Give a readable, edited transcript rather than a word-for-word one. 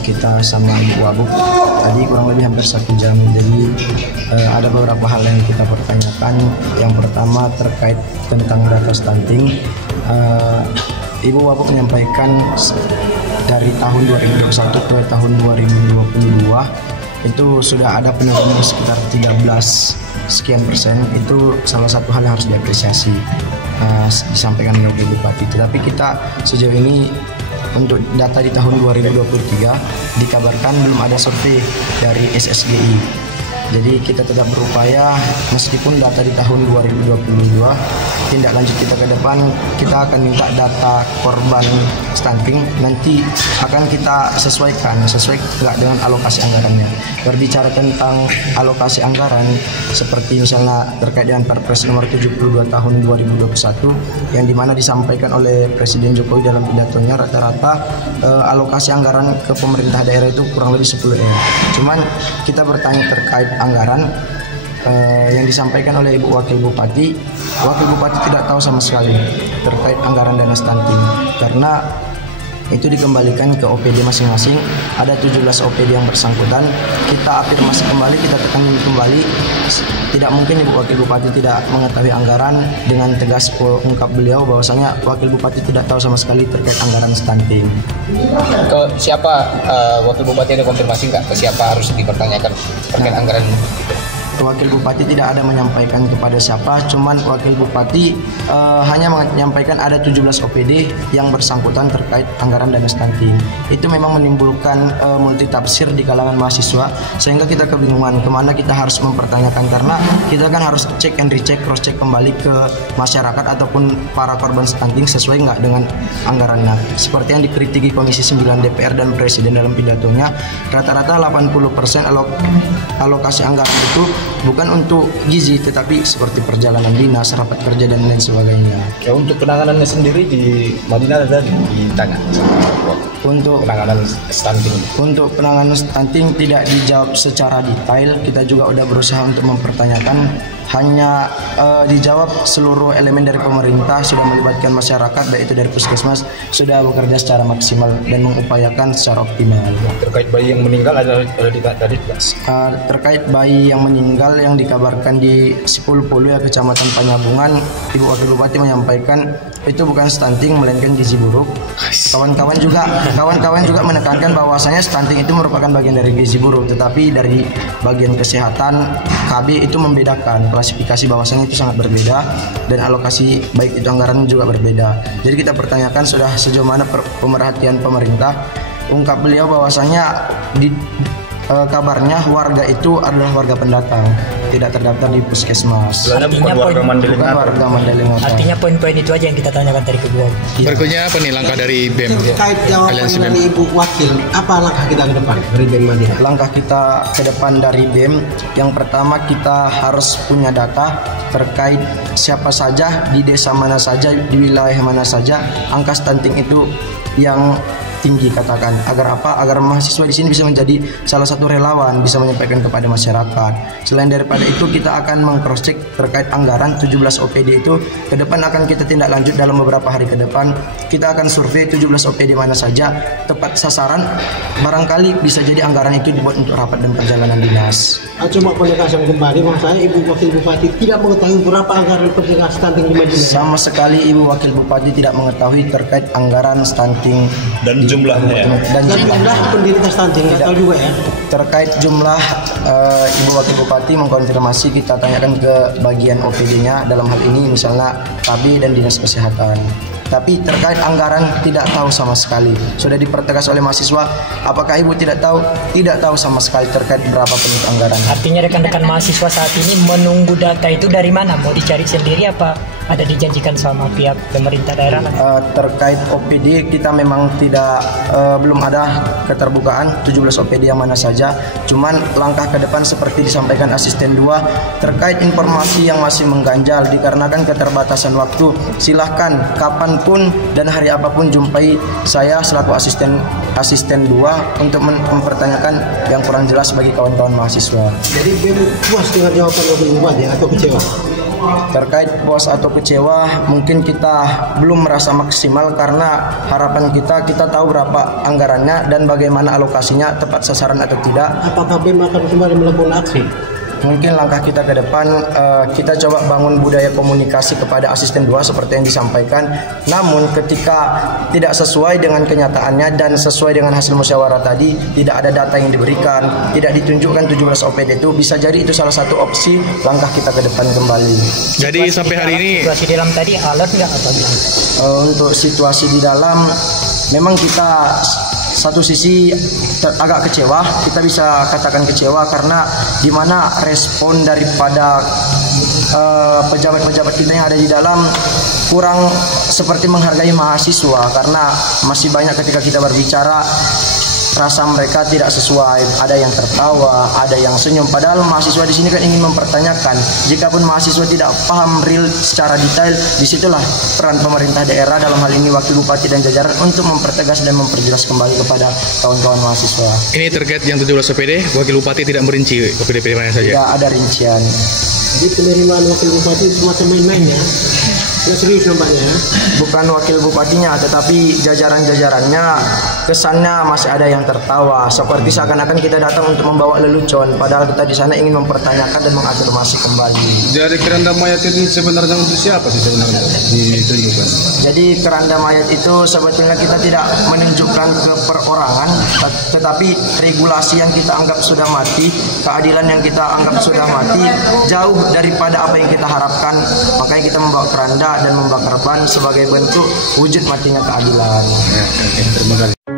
kita sama Ibu Wabuk tadi kurang lebih hampir 1 jam. Jadi ada beberapa hal yang kita pertanyakan. Yang pertama terkait tentang data stunting. Ibu Wabuk menyampaikan dari tahun 2021 ke tahun 2022 itu sudah ada penurunan sekitar 13 sekian persen. Itu salah satu hal yang harus diapresiasi disampaikan oleh Bupati. Tetapi kita sejauh ini untuk data di tahun 2023 dikabarkan belum ada survei dari SSGI. Jadi kita tetap berupaya, meskipun data di tahun 2022, tindak lanjut kita ke depan, kita akan minta data korban stunting, nanti akan kita sesuaikan, sesuai nggak dengan alokasi anggarannya. Berbicara tentang alokasi anggaran, seperti misalnya terkait dengan Perpres nomor 72 tahun 2021, yang dimana disampaikan oleh Presiden Jokowi dalam pidatonya, rata-rata alokasi anggaran ke pemerintah daerah itu kurang lebih 10 M. Cuman kita bertanya terkait anggaran yang disampaikan oleh Ibu Wakil Bupati tidak tahu sama sekali terkait anggaran dana stunting, karena itu dikembalikan ke OPD masing-masing. Ada 17 OPD yang bersangkutan. Kita afirmasi kembali, kita tekankan kembali, tidak mungkin Ibu Wakil Bupati tidak mengetahui anggaran. Dengan tegas ungkap beliau bahwasanya Wakil Bupati tidak tahu sama sekali terkait anggaran stunting. Ke siapa Wakil Bupati ada konfirmasi nggak? Ke siapa harus dipertanyakan terkait anggaran? Wakil Bupati tidak ada menyampaikan kepada siapa, cuman Wakil Bupati hanya menyampaikan ada 17 OPD yang bersangkutan terkait anggaran dana stunting. Itu memang menimbulkan multitafsir di kalangan mahasiswa, sehingga kita kebingungan kemana kita harus mempertanyakan, karena kita kan harus cek and recheck, cross check kembali ke masyarakat ataupun para korban stunting sesuai nggak dengan anggarannya. Seperti yang dikritiki Komisi 9 DPR dan Presiden dalam pidatonya, rata-rata 80% alokasi anggaran itu bukan untuk gizi, tetapi seperti perjalanan dinas, rapat kerja, dan lain sebagainya. Ya, untuk penanganannya sendiri di Madinah ada ditanya untuk penanganan stunting. Untuk penanganan stunting tidak dijawab secara detail. Kita juga udah berusaha untuk mempertanyakan, hanya dijawab seluruh elemen dari pemerintah sudah melibatkan masyarakat, baik itu dari puskesmas, sudah bekerja secara maksimal dan mengupayakan secara optimal. Terkait bayi yang meninggal ada tadi terkait bayi yang meninggal yang dikabarkan di Sipulpulu, ya, Kecamatan Panyabungan, Ibu Wakil Bupati menyampaikan itu bukan stunting melainkan gizi buruk. Kawan-kawan juga menekankan bahwasanya stunting itu merupakan bagian dari gizi buruk, tetapi dari bagian kesehatan KB itu membedakan klasifikasi, bahwasanya itu sangat berbeda, dan alokasi baik itu anggaran juga berbeda. Jadi kita pertanyakan sudah sejauh mana pemerhatian pemerintah. Ungkap beliau bahwasanya di kabarnya warga itu adalah warga pendatang, tidak terdaftar di puskesmas. Artinya bukan warga Mandailing. Artinya poin-poin itu aja yang kita tanyakan dari kedua. Berikutnya apa nih langkah dari BEM? Terkait jawaban dari Ibu Wakil, apa langkah kita ke depan dari BEM Madinah? Langkah kita ke depan dari BEM, yang pertama kita harus punya data terkait siapa saja di desa mana saja, di wilayah mana saja angka stunting itu yang tinggi, katakan, agar apa? Agar mahasiswa di sini bisa menjadi salah satu relawan, bisa menyampaikan kepada masyarakat. Selain daripada itu, kita akan meng-cross check terkait anggaran 17 OPD itu. Ke depan akan kita tindak lanjut dalam beberapa hari ke depan. Kita akan survei 17 OPD mana saja tepat sasaran. Barangkali bisa jadi anggaran itu dibuat untuk rapat dan perjalanan dinas. Coba penegasan kembali, bahwasanya Ibu Wakil Bupati tidak mengetahui berapa anggaran pencegahan stunting di Madinah. Sama sekali Ibu Wakil Bupati tidak mengetahui terkait anggaran stunting dan jumlahnya ya? Dan jumlah penderita stunting nggak tahu juga ya. Terkait jumlah, Ibu Wakil Bupati mengkonfirmasi, kita tanyakan ke bagian OPD-nya, dalam hal ini misalnya KB dan Dinas Kesehatan. Tapi terkait anggaran tidak tahu sama sekali. Sudah dipertegas oleh mahasiswa, apakah Ibu tidak tahu? Tidak tahu sama sekali terkait berapa bentuk anggaran. Artinya rekan-rekan mahasiswa saat ini menunggu data itu dari mana? Mau dicari sendiri apa ada dijanjikan sama pihak pemerintah daerah? Terkait OPD kita memang belum ada keterbukaan 17 OPD yang mana saja. Cuman langkah ke depan seperti disampaikan asisten 2 terkait informasi yang masih mengganjal dikarenakan keterbatasan waktu. Silahkan kapan kapanpun dan hari apapun jumpai saya selaku asisten 2 untuk mempertanyakan yang kurang jelas bagi kawan-kawan mahasiswa. Jadi BEM puas dengan jawaban wakil bupati atau kecewa? Terkait puas atau kecewa, mungkin kita belum merasa maksimal karena harapan kita tahu berapa anggarannya dan bagaimana alokasinya, tepat sasaran atau tidak. Apakah BEM akan kembali melakukan aksi? Mungkin langkah kita ke depan, kita coba bangun budaya komunikasi kepada asisten 2 seperti yang disampaikan. Namun ketika tidak sesuai dengan kenyataannya dan sesuai dengan hasil musyawarah tadi, tidak ada data yang diberikan, tidak ditunjukkan 17 OPD itu, bisa jadi itu salah satu opsi langkah kita ke depan kembali. Jadi sampai hari ini situasi di dalam tadi alert nggak atau gimana? Untuk situasi di dalam, memang kita satu sisi agak kecewa, kita bisa katakan kecewa karena di mana respon daripada pejabat-pejabat kita yang ada di dalam kurang seperti menghargai mahasiswa, karena masih banyak ketika kita berbicara rasa mereka tidak sesuai, ada yang tertawa, ada yang senyum, padahal mahasiswa di sini kan ingin mempertanyakan. Jikapun mahasiswa tidak paham real secara detail, disitulah peran pemerintah daerah, dalam hal ini wakil bupati dan jajaran, untuk mempertegas dan memperjelas kembali kepada kawan-kawan mahasiswa. ini terkait yang 17 OPD, wakil bupati tidak merinci OPD mana saja. Tidak ada rincian. Jadi penerimaan wakil bupati semacam main-main ya? Nggak serius nampaknya ya? Bukan wakil bupatinya, tetapi jajaran-jajarannya kesannya masih ada yang tertawa, seperti seakan-akan kita datang untuk membawa lelucon, padahal kita di sana ingin mempertanyakan dan mengafirmasi kembali. Jadi keranda mayat ini sebenarnya untuk siapa sih sebenarnya ditunjukkan? Jadi keranda mayat itu sebetulnya kita tidak menunjukkan ke perorangan, tetapi regulasi yang kita anggap sudah mati, keadilan yang kita anggap sudah mati, jauh daripada apa yang kita harapkan, makanya kita membawa keranda dan membakar ban sebagai bentuk wujud matinya keadilan. Terima kasih.